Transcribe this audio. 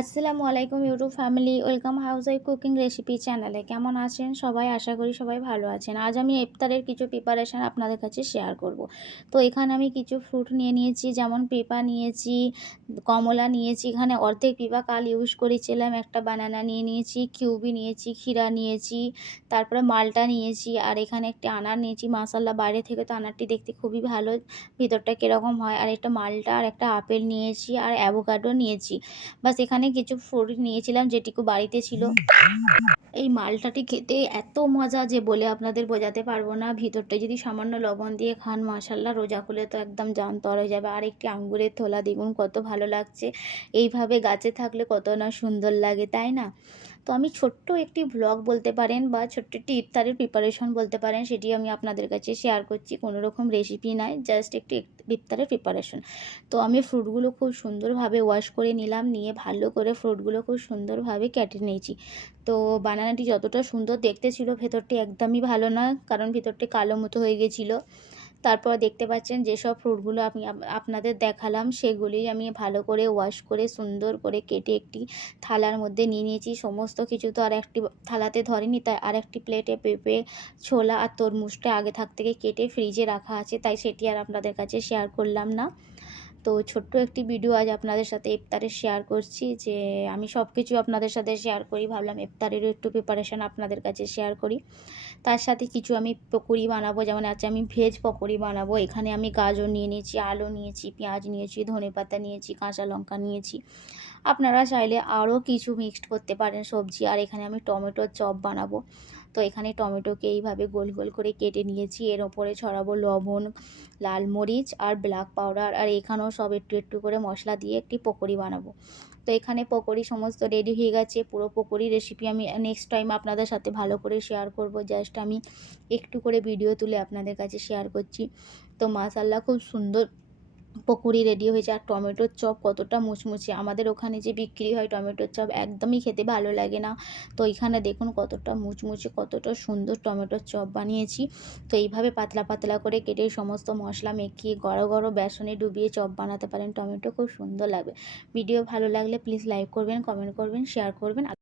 আসসালামু আলাইকুম YouTube family, welcome house wife cooking recipe চ্যানেলে। কেমন আছেন সবাই? আশা করি সবাই ভালো আছেন। আজ আমি ইফতারের কিছু প্রিপারেশান আপনাদের কাছে শেয়ার করব। তো এখানে আমি কিছু ফ্রুট নিয়ে নিয়েছি, যেমন পেঁপা নিয়েছি, কমলা নিয়েছি, এখানে অর্ধেক পেঁপা কাল ইউজ করেছিলাম, একটা বানানা নিয়ে নিয়েছি, কিউবি নিয়েছি, ক্ষীরা নিয়েছি, তারপরে মালটা নিয়েছি, আর এখানে একটি আনার নিয়েছি। মাশাআল্লাহ, বাইরে থেকে তো আনারটি দেখতে খুবই ভালো, ভিতরটা কীরকম হয়। আর একটা মালটা আর একটা আপেল নিয়েছি, আর অ্যাভোকাডো নিয়েছি। বাস এখানে কিছু ফ্রুট নিয়েছিলাম যেটুকু বাড়িতে ছিল। এই মালটাটি খেতে এত মজা যে বলে আপনাদের বোঝাতে পারবো না। ভিতরটা যদি সামান্য লবণ দিয়ে খান, মাশাআল্লাহ, রোজা খুলে তো একদম জান তর হয়ে যাবে। আর একটি আঙ্গুরের থোলা দেখুন কত ভালো লাগছে। এইভাবে গাছে থাকলে কত না সুন্দর লাগে, তাই না? তো আমি ছোট্ট একটি ভ্লগ বলতে পারেন, বা ছোট্ট একটি ইফতারের প্রিপারেশন বলতে পারেন, সেটি আমি আপনাদের কাছে শেয়ার করছি। কোনো রকম রেসিপি নয়, জাস্ট একটি ইফতারের প্রিপারেশন। তো আমি ফ্রুটগুলো খুব সুন্দরভাবে ওয়াশ করে নিলাম, নিয়ে ভালো করে ফ্রুটগুলো খুব সুন্দরভাবে কেটে নিয়েছি। তো বানানাটি যতটা সুন্দর দেখতে ছিল, ভেতরটি একদমই ভালো না, কারণ ভেতরটি কালো মতো হয়ে গেছিলো। তারপর দেখতে পাচ্ছেন যেসব ফ্রুটগুলো আমি আপনাদের দেখালাম, সেগুলি আমি ভালো করে ওয়াশ করে সুন্দর করে কেটে একটি থালার মধ্যে নিয়ে নিয়েছি। সমস্ত কিছু তো আর একটি থালাতে ধরেনি, তাই আর একটি প্লেটে পেঁপে, ছোলা আর তরমুজটা আগে থাক থেকে কেটে ফ্রিজে রাখা আছে, তাই সেটি আর আপনাদের কাছে শেয়ার করলাম না। তো ছোট্ট একটি ভিডিও আজ আপনাদের সাথে ইফতারের শেয়ার করছি, যে আমি সব কিছু আপনাদের সাথে শেয়ার করি, ভাবলাম ইফতারেরও একটু প্রিপারেশান আপনাদের কাছে শেয়ার করি। তার সাথে কিছু আমি পকোড়ি বানাবো, যেমন আজকে আমি ভেজ পকোড়ি বানাবো। এখানে আমি গাজর নিয়ে নিয়েছি, আলু নিয়েছি, পেঁয়াজ নিয়েছি, ধনেপাতা নিয়েছি, কাঁচা লঙ্কা নিয়েছি। আপনারা চাইলে আরও কিছু মিক্সড করতে পারেন সবজি। আর এখানে আমি টমেটোর চপ বানাবো। তো এখানে টমেটোকে এইভাবে গোল গোল করে কেটে নিয়েছি, এর ওপরে ছড়াবো লবণ, লাল মরিচ আর ব্ল্যাক পাউডার। আর এখানেও সব একটু একটু করে মশলা দিয়ে একটি পকোড়ি বানাবো। তো এখানে পকোড়ি সমস্ত রেডি হয়ে গেছে। পুরো পকোড়ি রেসিপি আমি নেক্সট টাইম আপনাদের সাথে ভালো করে শেয়ার করব। জাস্ট আমি একটু করে ভিডিও তুলে আপনাদের কাছে শেয়ার করছি। তো মাশাআল্লাহ, খুব সুন্দর পকোড়ি রেডি হয়েছে। আর টমেটোর চপ কতটা মুচমুচে, আমাদের ওখানে যে বিক্রি হয় টমেটোর চপ, একদমই খেতে ভালো লাগে না। তো এখানে দেখুন কতটা মুচমুচে, কতটা সুন্দর টমেটোর চপ বানিয়েছি। তো এইভাবে পাতলা পাতলা করে কেটে সমস্ত মশলা মেখে গড় গড় বেসনে ডুবিয়ে চপ বানাতে পারেন। টমেটো খুব সুন্দর লাগবে। ভিডিও ভালো লাগলে প্লিজ লাইক করবেন, কমেন্ট করবেন, শেয়ার করবেন।